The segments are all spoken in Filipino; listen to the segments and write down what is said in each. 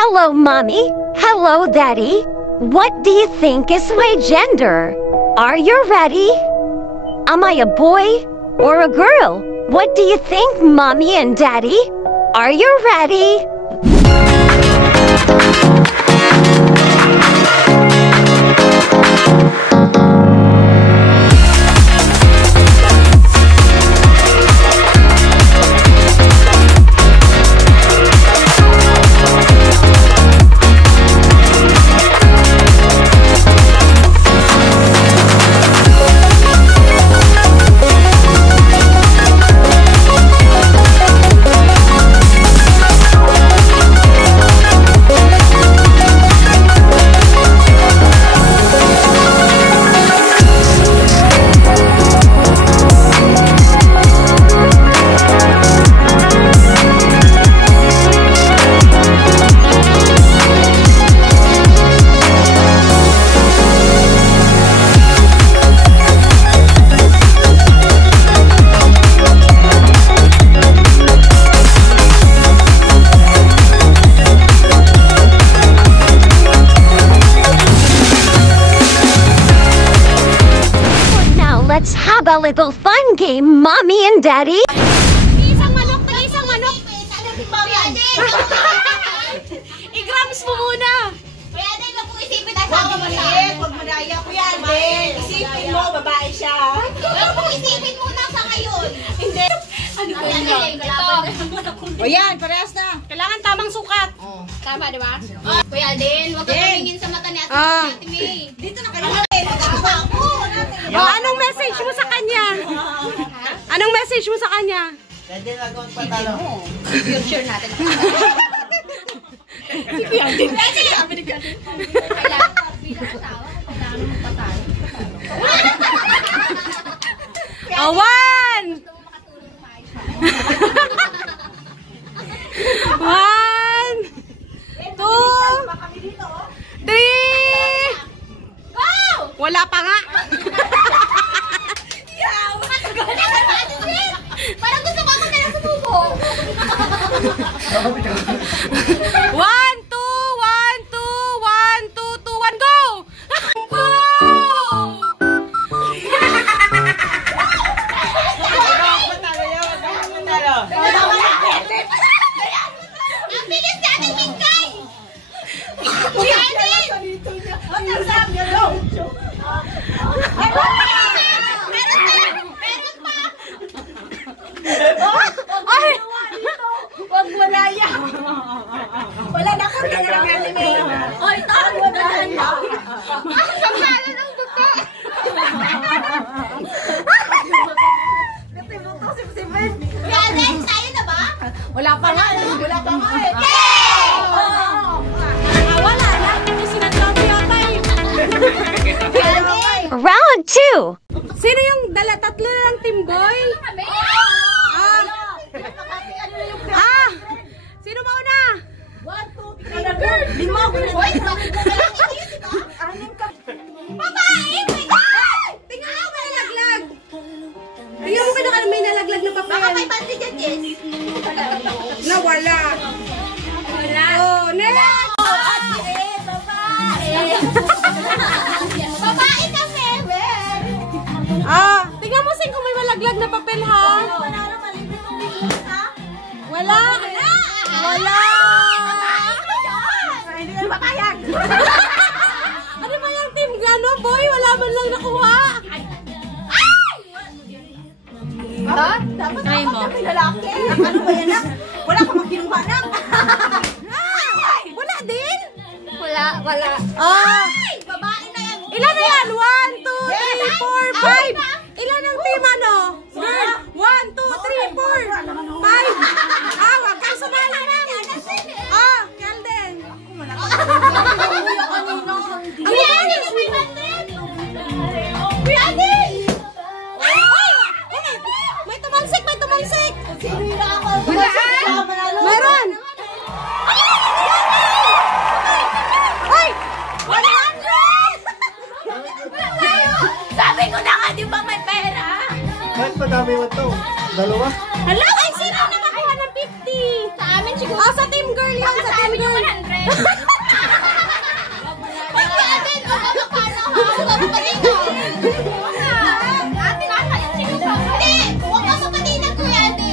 Hello, Mommy. Hello, Daddy. What do you think is my gender? Are you ready? Am I a boy or a girl? What do you think, Mommy and Daddy? Are you ready? Let's have a little fun game, Mommy and Daddy. Isang manok. I-grams mo muna. Kuya Adel, wag mo isipin asawa mo sa akin. Huwag mo naya, Kuya Adel. Isipin mo, babae siya. Huwag mo isipin muna sa ngayon. Hindi. Ano ba yun? O yan, parehas na. Kailangan tamang sukat. Tama, di ba? Kuya Adel, wag ka tumingin sa mata ni Ate May. Dito na kayo. Anong message mo sa kanya? Anong message mo sa kanya? Pwede na akong patalo. Sure natin. Si Kuya din. Sabi ni Kuya din. Kailangan bilang asawa, kailangan mo patalo. Awan! One, two, three. Go! Wala pa nga. Parang gusto ko ako na lang sumubo. One, two, one, two, one, two, two, one, go! Go! Ang bilis natin, Mingkay! Kuya Adel! Meron pa! Ay! Wag mo na yan! Wala na kami na lang namin. Oy, tayo na yan! Ang kapala ng duto! Kuya Adel, tayo na ba? Wala pa nga. Wala pa nga eh! Wala na. Kasi sinantabi yata eh. Round 2. Sino yung tatlo na lang team boy? Sino mauna? 1, 2, 3, 5 babae! Tingnan mo may nalaglag. Tingnan mo kaya may nalaglag na papel. Baka may bandi dyan, Jess. Nawala. Wala. Oh, next! Babae kami! Tingnan mo kung may malaglag na papel ha. Wala. Wala. Hindi ka papayag! Ano ba yung team gano boy? Wala man lang nakuha. Dapat ako kami lalaki. Ano ba yan? Wala ka magkinuha na. Wala din? Wala. Babae na yan. Ilan na yan? 1, 2, 3, 4, 5. Ilan ang team ano? Girl, 1, 2, 3, 4, 5. Wag kang sumali na. Kelden. Kuya Adel, may bandit! Kuya Adel! May tumalsik, may tumalsik. Sino yung ako? Meron. Ay! 100! Sabi ko na nga, di ba may pera? Kahit madami mo ito. Dalawa? Hala, ay sino nakakuha ng 50? Sa amin siguro. Sa team girl yun, sa team girl. 100. Pagkatin, huwag ka magpano ha. Huwag ka magpatina. Ate, nasa yung sinupa. Hindi, huwag ka magpatina, Kuya Ate.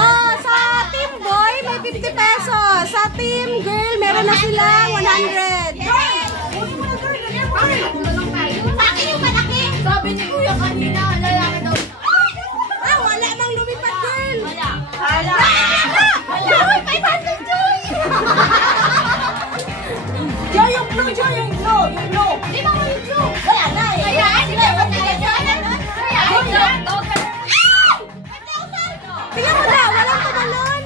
Oh, sa team boy, may 50 pesos. Sa team girl, meron na sila 100. Sa akin yung malaki. Sabi ni Kuya kanina, lalaki daw. Ah, wala mang lumipad girl. Hala. Joy, 500 Joy. Joy, yung blue, Joy, yung blue, yung blue. Di ba ko yung blue? Wala na eh. Kaya, hindi ako tingnan. Kaya, Tingnan mo na, walang tumalon.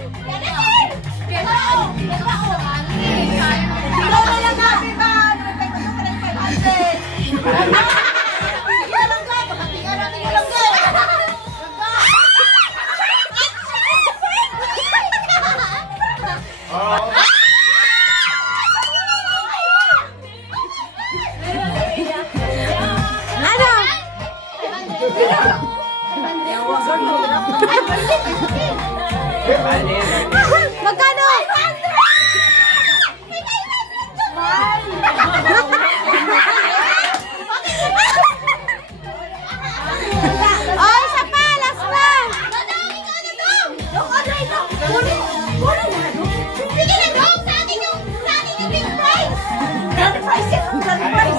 Magkano? Oh, isa pa, last pa. Sige na, go! Sa atin yung big prize! Grand prize yan! Grand prize!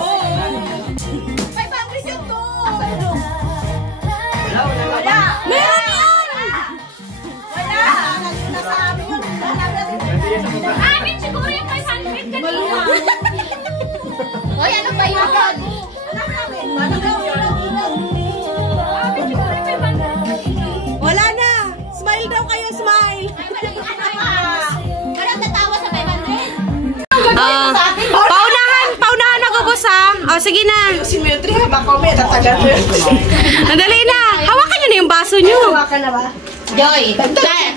500 yung to! Wala! Meron yun! Wala! Nasa amin yun! Amin siguro yung 500 kanina! Hoy, ano ba yun? Amin siguro yung 500. Wala na. Smile daw kayo, smile. Parang natawa sa 500? Paunahan ako, boss, ha? O, sige na. Symmetry ha, baka may tatagal mo. Nadali na. Hawakan nyo na yung baso nyo. Hawakan na ba? Joy! Look down!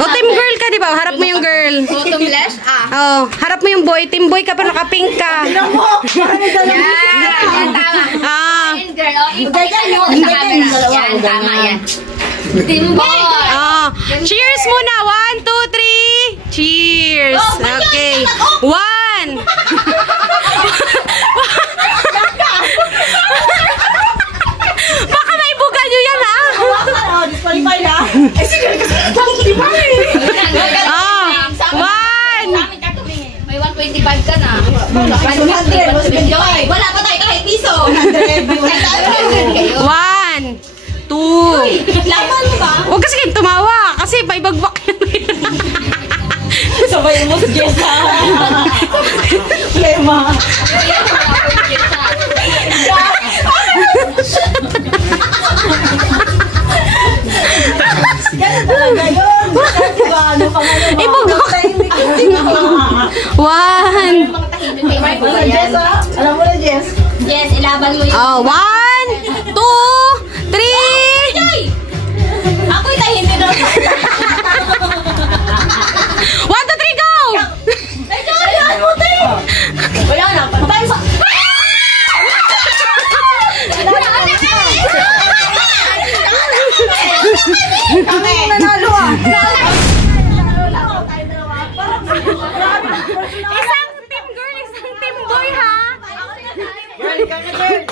O, team girl ka, di ba? Harap mo yung girl. Bottomless? Oh, harap mo yung boy. Team boy ka pa, naka-pink ka. Tignan mo! Parang may dalawa. Yan, tama. Ah. Yan, girl. O, ipakita nyo sa camera. Yan, tama yan. Timboy! Oh. Cheers muna. 1, 2, 3. Cheers. Okay. 1. Baka maibuga nyo yan, ha? Disqualify na. Eh, sige, kasi di ba eh? Oh. 1. May 125 ka na. 150. Joy! Wala pa tayo kahit piso. 100. 1, 2. Laman mo ba? Huwag kasi kayong tumawa. Kasi may bagbak na. Sabay mo si Jessa. Lema. Ganun talaga yun. Diba, ano pa nga naman? Ibagbak. 1. Wala, Jess, ha? Alam mo na, Jess. Yes, ilaban mo yun. Oh, 1, 2, 3. Joy! Ako'y tahimik daw. 1, 2, 3, go! Ay, Joy! Ayaw mo, te! Wala na. Patay sa... Kami nanalo ah. Isang team girl, isang team boy, ha? Girl, ikaw na girl.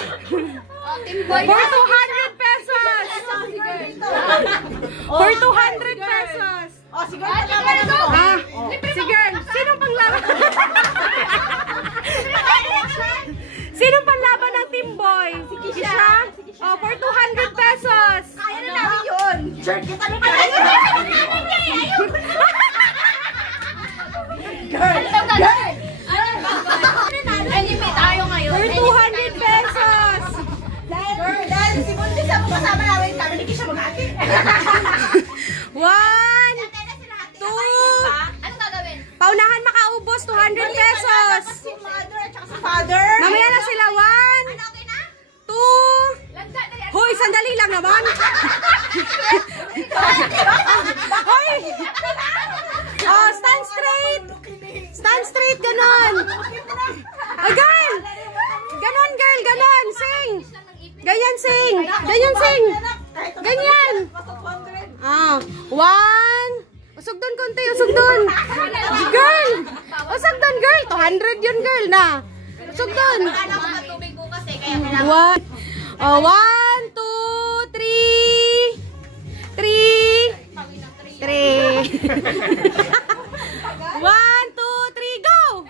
For 200 pesos. For 200 pesos. Oh, sige, laban na mo. Ah, si girl. Sinong panglaban? Sinong panglaban ng team boy? Si Kisha. Oh, for 200 pesos. Kaya na namin yun. Shirt kita na Girl! Girl! Anime tayo ngayon. For 200 pesos. Dahil si Buntis ang kasama namin, kami ni Kisha mag-ati. 1, 2. Ano gagawin? Paunahan makaubos, 200 pesos. Si mother at saka si father. Mamaya na sila, 1, Okay na? 2. Lagda na yan. Hoy, sandali lang naman. Hoy! Oh, stand straight. Stand straight, ganon. Oh, girl. Ganon, girl, ganon. Sing. Ganyan, sing. Ganyan, sing. Ganyan. 1. Usog doon konti, usog doon. Girl! Usog doon, girl. 200 yun, girl, na. Usog doon. 1, 2, 3. 3. 1, 2, 3. 3, go!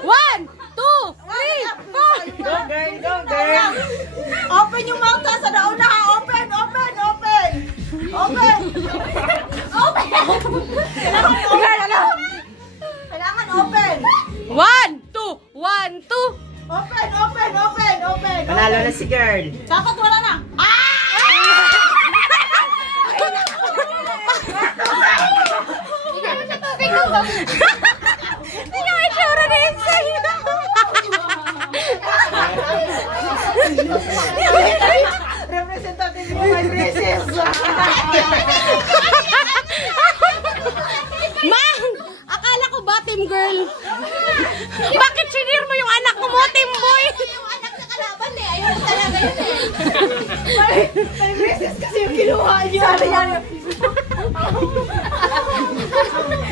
1, 2, 3, 4. Go girl, go girl. Open yung mouth sa nauna ha. Open, open, open. Open. Open. Kailangan open. 1, 2, 1, 2. Open, open, open, open. Panalo na si girl. Dapat wala na. Tingnan ang itsura ni Insay. Representative mo my princess. Mang! Akala ko ba, team girl? Bakit sinir mo yung anak mo, team boy? Yung anak na kalaban eh. Ayun talaga yun eh. My princess kasi yung kinuha niyo. Sabi niya.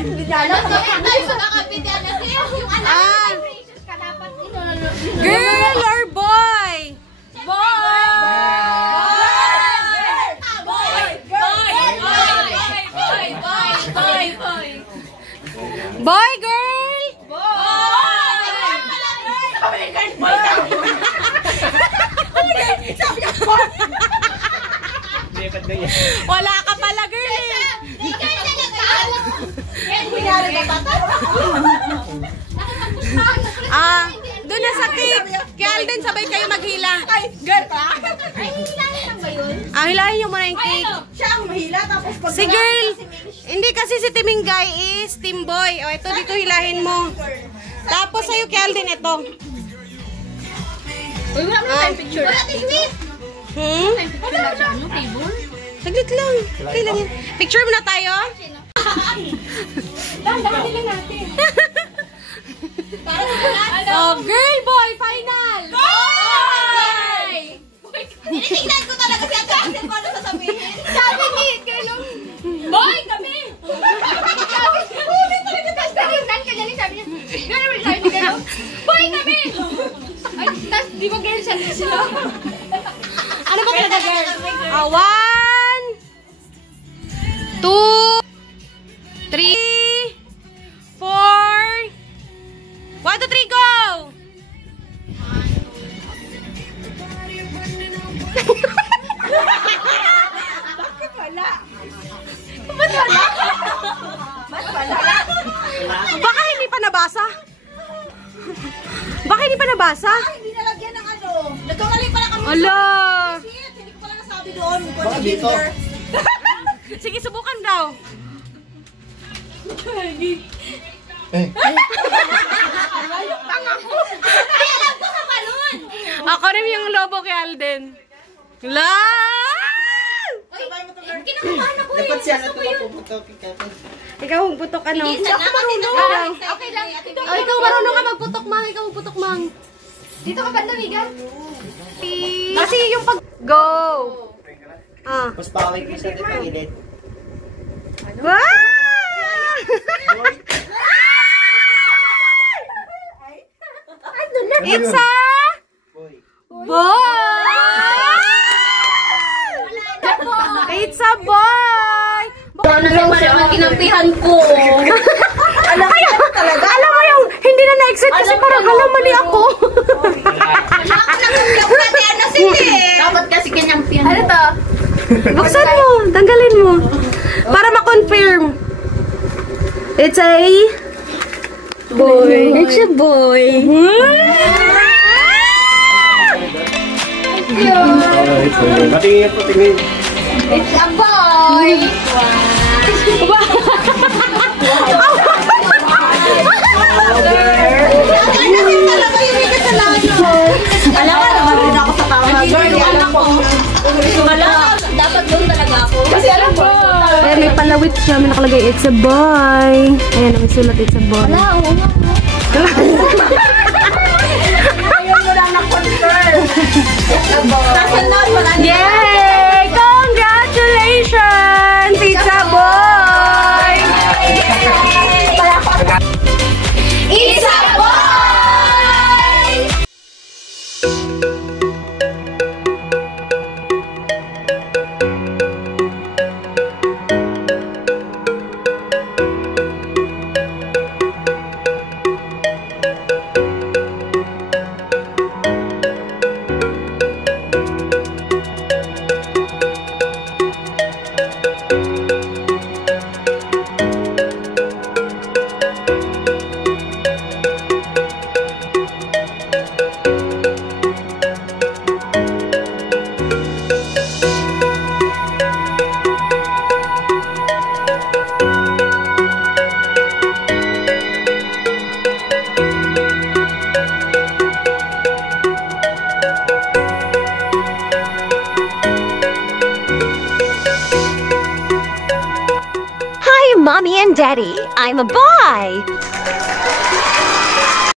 Hindi niya alam. Tayo magkakapit yan kasi yung anak na princess ka dapat Girl or boy? Boy, girl! Wala ka pala, girl eh. Doon na sa cake. Kaya Alden, sabay kayo maghila. Ay, girl pa. Ay, hilahin lang ba yun? Hilahin nyo muna yung cake. Siya ang mahila tapos pag Si girl, hindi kasi si Timingay is team boy. O, ito dito hilahin mo. Tapos sa'yo kay Alden ito. Uy, wala mo tayong picture. Wala tayong sweet. Wala dyan, no table? Saglit lang. Okay lang yan. Picture muna tayo. Dahan-dahan lang natin. Oh, girl, boy, final. Boy! Tinitignan ko talaga si Ate Hazel kung ano sasabihin. Sabi ni Kelo, boy, kami! Sabi talaga tapos tinignan ka dyan, sabi niya, gano'n sabi ni Kelo, boy, kami! Ay, tapos di ba girl siya sila? Ano ba talaga, girl? 1, 2, 3, 4. 1, 2, 3, go! bakit wala? Ba't wala? Ba't wala? Baka hindi pa nabasa? Baka hindi pa nabasa? Hindi nalagyan ng ano. Nagkamali pala kami. Ala! Shit, hindi ko pala nasabi doon. Baka dito. Sige, subukan daw. Eh. Ay, alam ko sa balon! Ako rin yung lobo kay Alden. La! Uy, kinakabahan ako eh. Dapat siya na ito mapuputok. Ikaw magputok ano? Isa na kasi nasa. Okay lang. Oh, ikaw marunong ka magputok, Mang. Ikaw magputok, Mang. Dito ka ba Miga? Kasi yung pag... Go! Mas pawit ko sa dito gilid. Wow! It's a... Boy. Boy! It's a boy! Ano lang siya? Kinampihan ko. Alam mo yung hindi na na-excite kasi parang alam mali ako. Dapat kasi kinampihan. Ano to? Buksan mo, tanggalin mo. Para ma-confirm. It's a... boy. It's a boy. Patingin po, tingin. It's a boy! Alam mo, naman ako sa tama. Girl, alam ko. Dapat doon talaga ako. Kasi alam ko. Ayan, may palawit siya. May nakalagay, it's a boy. Ayan, ang sulat, it's a boy. Oo nga. Ayaw mo lang na-confirm. Yay! Congratulations, Pizza Boy! Isa boy! Mommy and Daddy, I'm a boy.